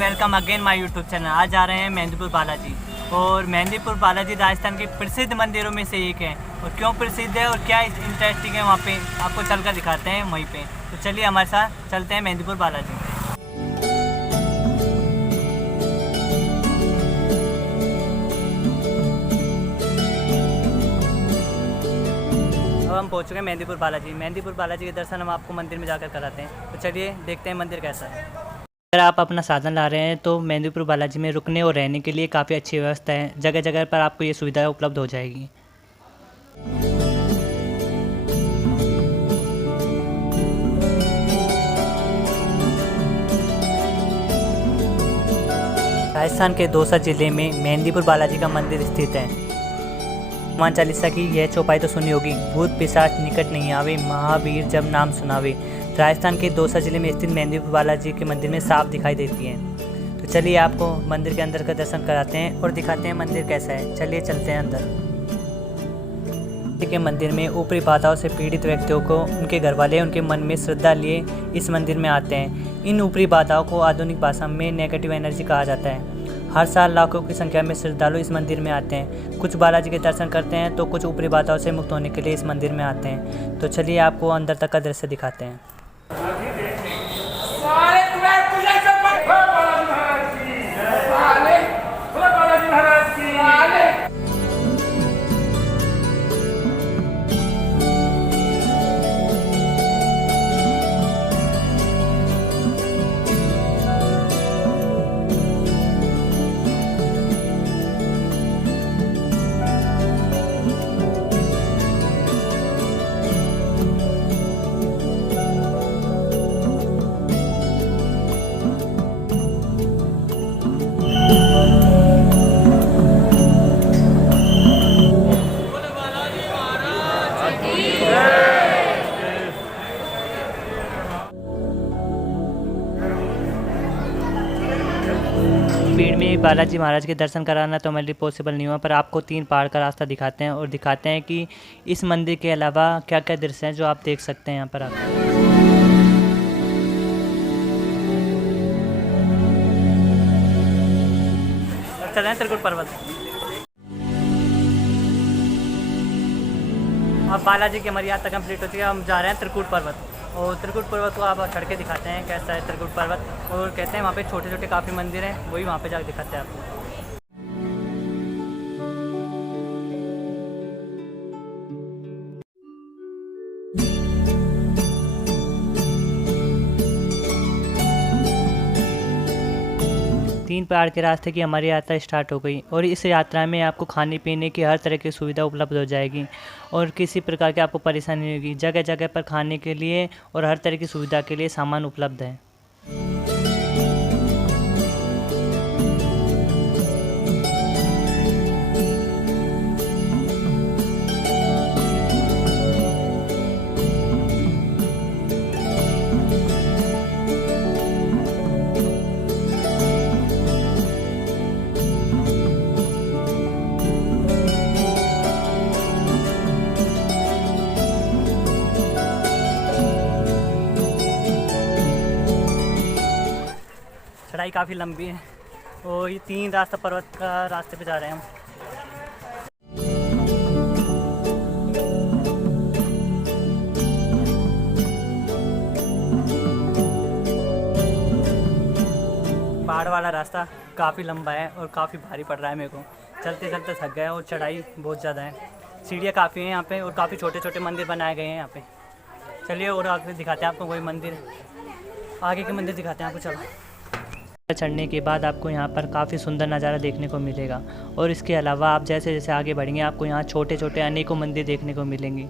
Welcome again my YouTube channel. आज जा रहे हैं मेहंदीपुर बालाजी। और मेहंदीपुर बालाजी राजस्थान के प्रसिद्ध मंदिरों में से एक है। और क्यों प्रसिद्ध है और क्या इंटरेस्टिंग है वहाँ पे आपको चलकर दिखाते हैं वहीं पे। तो चलिए हमारे साथ चलते हैं मेहंदीपुर बालाजी। अब हम पहुँच चुके हैं मेहंदीपुर बालाजी। मेहंदीपुर बालाजी के दर्शन हम आपको मंदिर में जाकर कराते हैं। तो चलिए देखते हैं मंदिर कैसा है। अगर आप अपना साधन ला रहे हैं तो मेहंदीपुर बालाजी में रुकने और रहने के लिए काफ़ी अच्छी व्यवस्था है। जगह जगह पर आपको ये सुविधा उपलब्ध हो जाएगी। राजस्थान के दौसा जिले में मेहंदीपुर बालाजी का मंदिर स्थित है। हनुमान चालीसा की यह चौपाई तो सुनी होगी, भूत पिशाच निकट नहीं आवे, महावीर जब नाम सुनावे। राजस्थान के दौसा जिले में स्थित मेहंदीपुर बालाजी के मंदिर में साफ दिखाई देती है। तो चलिए आपको मंदिर के अंदर का दर्शन कराते हैं और दिखाते हैं मंदिर कैसा है। चलिए चलते हैं अंदर। के मंदिर में ऊपरी बाधाओं से पीड़ित व्यक्तियों को उनके घरवाले उनके मन में श्रद्धा लिए इस मंदिर में आते हैं। इन ऊपरी बाधाओं को आधुनिक भाषा में नेगेटिव एनर्जी कहा जाता है। हर साल लाखों की संख्या में श्रद्धालु इस मंदिर में आते हैं। कुछ बालाजी के दर्शन करते हैं तो कुछ ऊपरी बाधाओं से मुक्त होने के लिए इस मंदिर में आते हैं। तो चलिए आपको अंदर तक का दृश्य दिखाते हैं। भीड़ में बालाजी महाराज के दर्शन कराना तो मेरे लिए पॉसिबल नहीं हुआ, पर आपको 3 पहाड़ का रास्ता दिखाते हैं और दिखाते हैं कि इस मंदिर के अलावा क्या क्या दृश्य हैं जो आप देख सकते हैं यहाँ पर आकर। चल रहे हैं त्रिकुट पर्वत। अब बालाजी की हमारी यात्रा कंप्लीट हो चुकी है। हम जा रहे हैं त्रिकुट पर्वत। और त्रिकुट पर्वत को आप चढ़ के दिखाते हैं कैसा है त्रिकुट पर्वत। और कहते हैं वहाँ पे छोटे छोटे काफ़ी मंदिर हैं, वही वहाँ पे जाकर दिखाते हैं आपको। तीन पहाड़ के रास्ते की हमारी यात्रा स्टार्ट हो गई। और इस यात्रा में आपको खाने पीने की हर तरह की सुविधा उपलब्ध हो जाएगी और किसी प्रकार की आपको परेशानी नहीं होगी। जगह जगह पर खाने के लिए और हर तरह की सुविधा के लिए सामान उपलब्ध है। चढ़ाई काफ़ी लंबी है और ये 3 रास्ता पर्वत का रास्ते पे जा रहे हैं हम। पहाड़ वाला रास्ता काफ़ी लंबा है और काफ़ी भारी पड़ रहा है मेरे को। चलते चलते थक गए और चढ़ाई बहुत ज़्यादा है। सीढ़ियाँ काफ़ी हैं यहाँ पे और काफ़ी छोटे छोटे मंदिर बनाए गए हैं यहाँ पे। चलिए और आगे दिखाते हैं आपको वही मंदिर, आगे के मंदिर दिखाते हैं आपको। चलो चढ़ने के बाद आपको यहाँ पर काफ़ी सुंदर नज़ारा देखने को मिलेगा। और इसके अलावा आप जैसे जैसे आगे बढ़ेंगे आपको यहाँ छोटे छोटे अनेकों मंदिर देखने को मिलेंगे।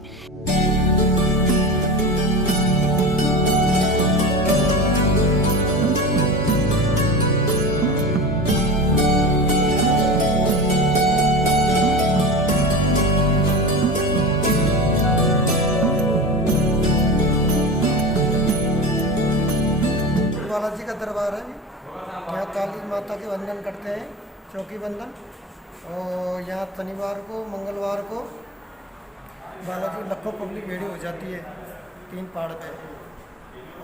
माता के वंदन करते हैं, चौकी बंदन। और यहाँ शनिवार को, मंगलवार को बालाजी लाखों पब्लिक भीड़ हो जाती है 3 पहाड़ पे,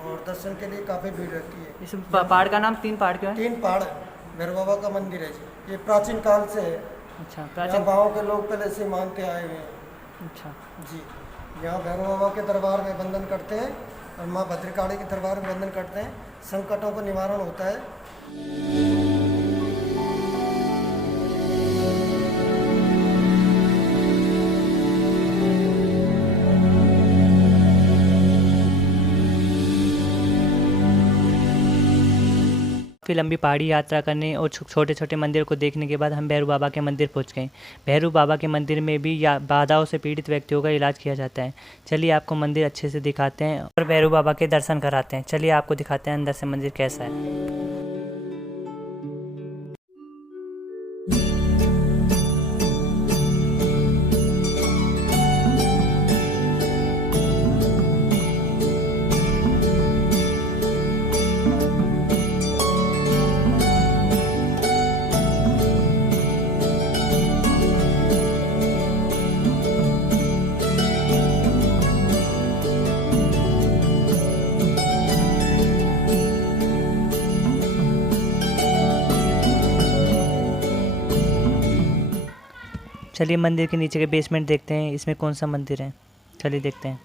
और दर्शन के लिए काफ़ी भीड़ रहती है। इस पहाड़ का नाम 3 पहाड़ क्यों है? 3 पहाड़ भैरव बाबा का मंदिर है जी, ये प्राचीन काल से है। अच्छा, यहाँ प्राचीन। गाँव के लोग पहले से मानते आए हुए हैं अच्छा जी। यहाँ भैरव बाबा के दरबार में वंदन करते हैं और माँ भद्रकाली के दरबार में वंदन करते हैं, संकटों का निवारण होता है। फिर लंबी पहाड़ी यात्रा करने और छोटे छोटे मंदिर को देखने के बाद हम भैरू बाबा के मंदिर पहुंच गए। भैरू बाबा के मंदिर में भी बाधाओं से पीड़ित व्यक्तियों का इलाज किया जाता है। चलिए आपको मंदिर अच्छे से दिखाते हैं और भैरू बाबा के दर्शन कराते हैं। चलिए आपको दिखाते हैं अंदर से मंदिर कैसा है। चलिए मंदिर के नीचे के बेसमेंट देखते हैं, इसमें कौन सा मंदिर है। चलिए देखते हैं।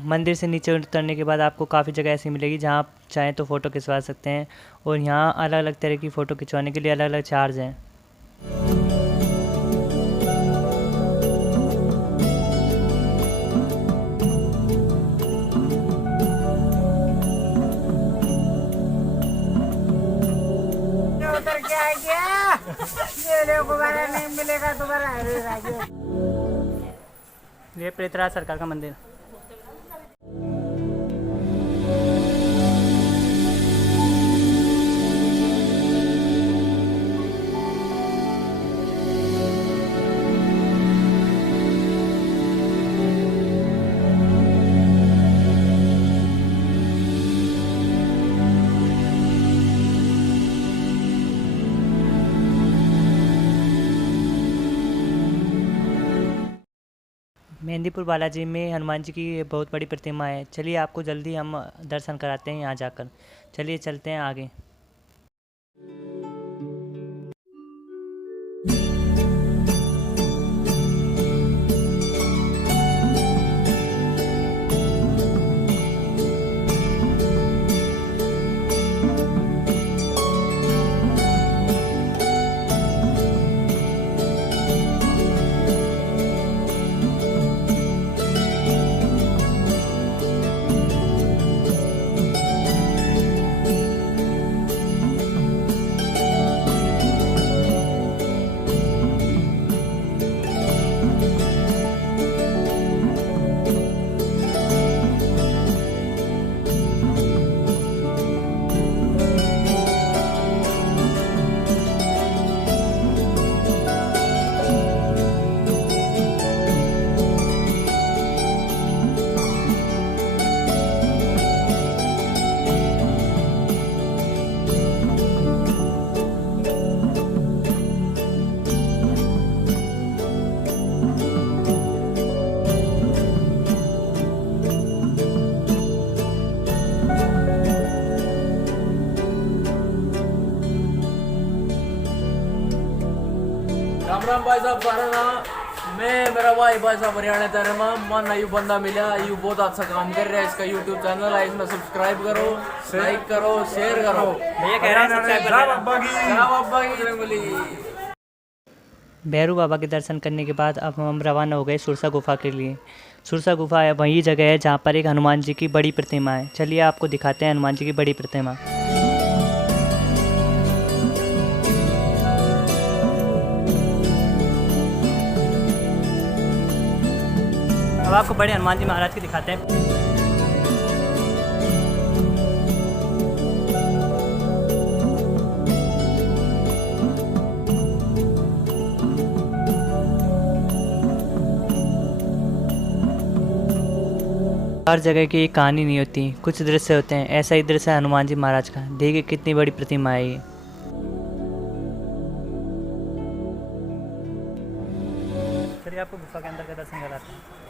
मंदिर से नीचे उतरने के बाद आपको काफ़ी जगह ऐसी मिलेगी जहाँ आप चाहें तो फ़ोटो खिंचवा सकते हैं, और यहाँ अलग अलग तरह की फ़ोटो खिंचवाने के लिए अलग अलग चार्ज हैं। उतर के आ गया, ये लोग दोबारा नहीं मिलेगा, दोबारा ये प्रेतराज सरकार का मंदिर। मेहंदीपुर बालाजी में हनुमान जी की बहुत बड़ी प्रतिमा है। चलिए आपको जल्दी हम दर्शन कराते हैं यहाँ जाकर। चलिए चलते हैं आगे। राम भाई साहब सारा ना मैं मेरा भाई साहब हरियाणा तेरे में मन यू बंदा मिला यू बहुत अच्छा काम कर रहा है। इसका यूट्यूब चैनल है, इसमें सब्सक्राइब करो, लाइक करो, शेयर करो। भैया कह रहे हैं सब्सक्राइब कर लेना। भैरू बाबा के दर्शन करने के बाद अब हम रवाना हो गए सुरसा गुफा के लिए। सुरसा गुफा वही जगह है जहाँ पर एक हनुमान जी की बड़ी प्रतिमा है। चलिए आपको दिखाते हैं हनुमान जी की बड़ी प्रतिमा। अब आपको बड़े हनुमान जी महाराज की दिखाते हैं। हर जगह की एक कहानी नहीं होती, कुछ दृश्य होते हैं। ऐसा ही दृश्य है हनुमान जी महाराज का। देखिए कितनी बड़ी प्रतिमा है ये। चलिए आपको गुफा के अंदर का दर्शन कराते हैं।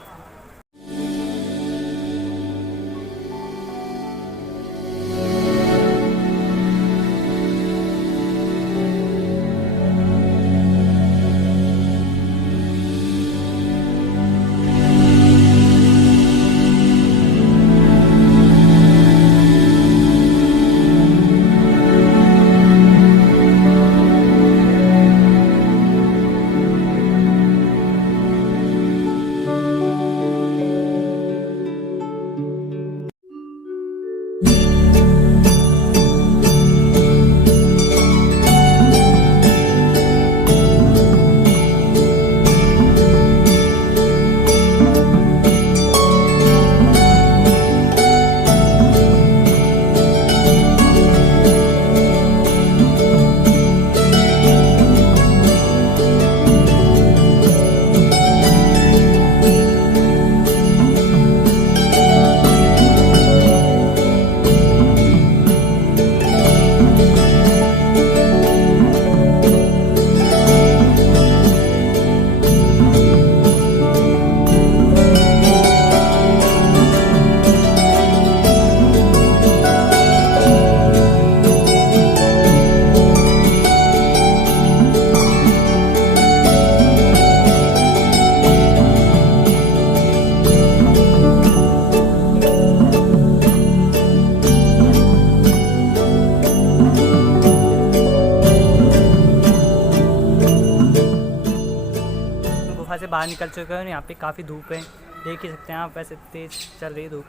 से बाहर निकल चुके हैं। यहाँ पे काफ़ी धूप है, देख ही सकते हैं आप। वैसे तेज चल रही है धूप।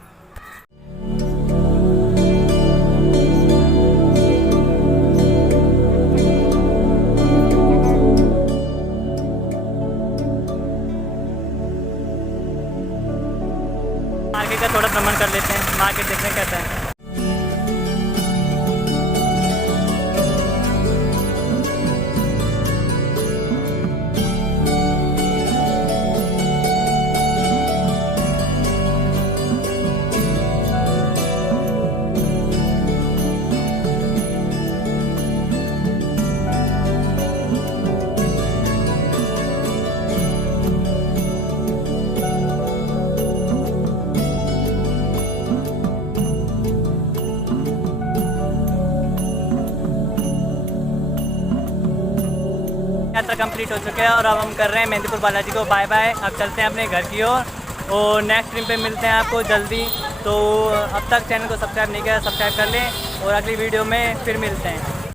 मार्केट का थोड़ा भ्रमण कर लेते हैं, मार्केट देखने कैसा है। यात्रा कंप्लीट हो चुके हैं और अब हम कर रहे हैं मेहंदीपुर बालाजी को बाय बाय। अब चलते हैं अपने घर की ओर और नेक्स्ट ट्रिप पे मिलते हैं आपको जल्दी। तो अब तक चैनल को सब्सक्राइब नहीं किया, सब्सक्राइब कर लें और अगली वीडियो में फिर मिलते हैं।